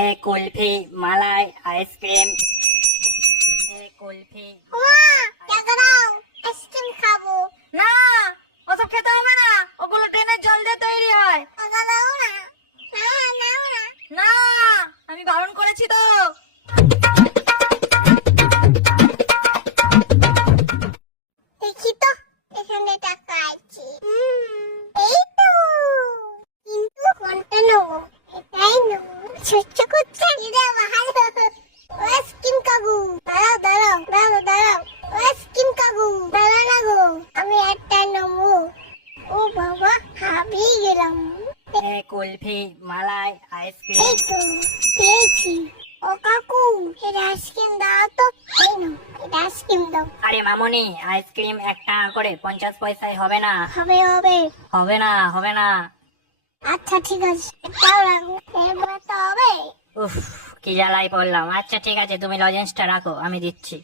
এ কুলফি, মালাই, ice cream. এ কুলফি। টাকা দাও, ice cream খাবো। না, ওসব খেতে হবে না, ওগুলো ট্রেনের জল দিয়ে তৈরি হয়। টাকা দাও না। নাও না। না, আমি বারণ করেছি তো। দেখি তো এখানে টাকা আছে। এই তো, কিন্তু কোনটা নেবো? এটাই নেবো। ছোট্ট করছে এটা ভালো। আইসক্রিম কাকু, দাঁড়াও। আইসক্রিম কাকু, দাঁড়া না গো, আমি একটা নেবো। ও বাবা, হাবিয়ে গেলাম। এ কুলফি, মালাই, আইসক্রিম। এই তো পেয়েছি। ও কাকু, এটা আইসক্রিম দাও তো। এই নাও, এটা আইসক্রিম দাও। আরে মামুনি, আইসক্রিম 1 টাকা করে, 50 পয়সায় হবে না। হবে। হবে না। আচ্ছা ঠিক আছে, এটাও রাখো। এবার তো হবে। উফ, কি জ্বালাই পড়লাম। আচ্ছা ঠিক আছে, তুমি লজেন্সটা রাখো, আমি দিচ্ছি।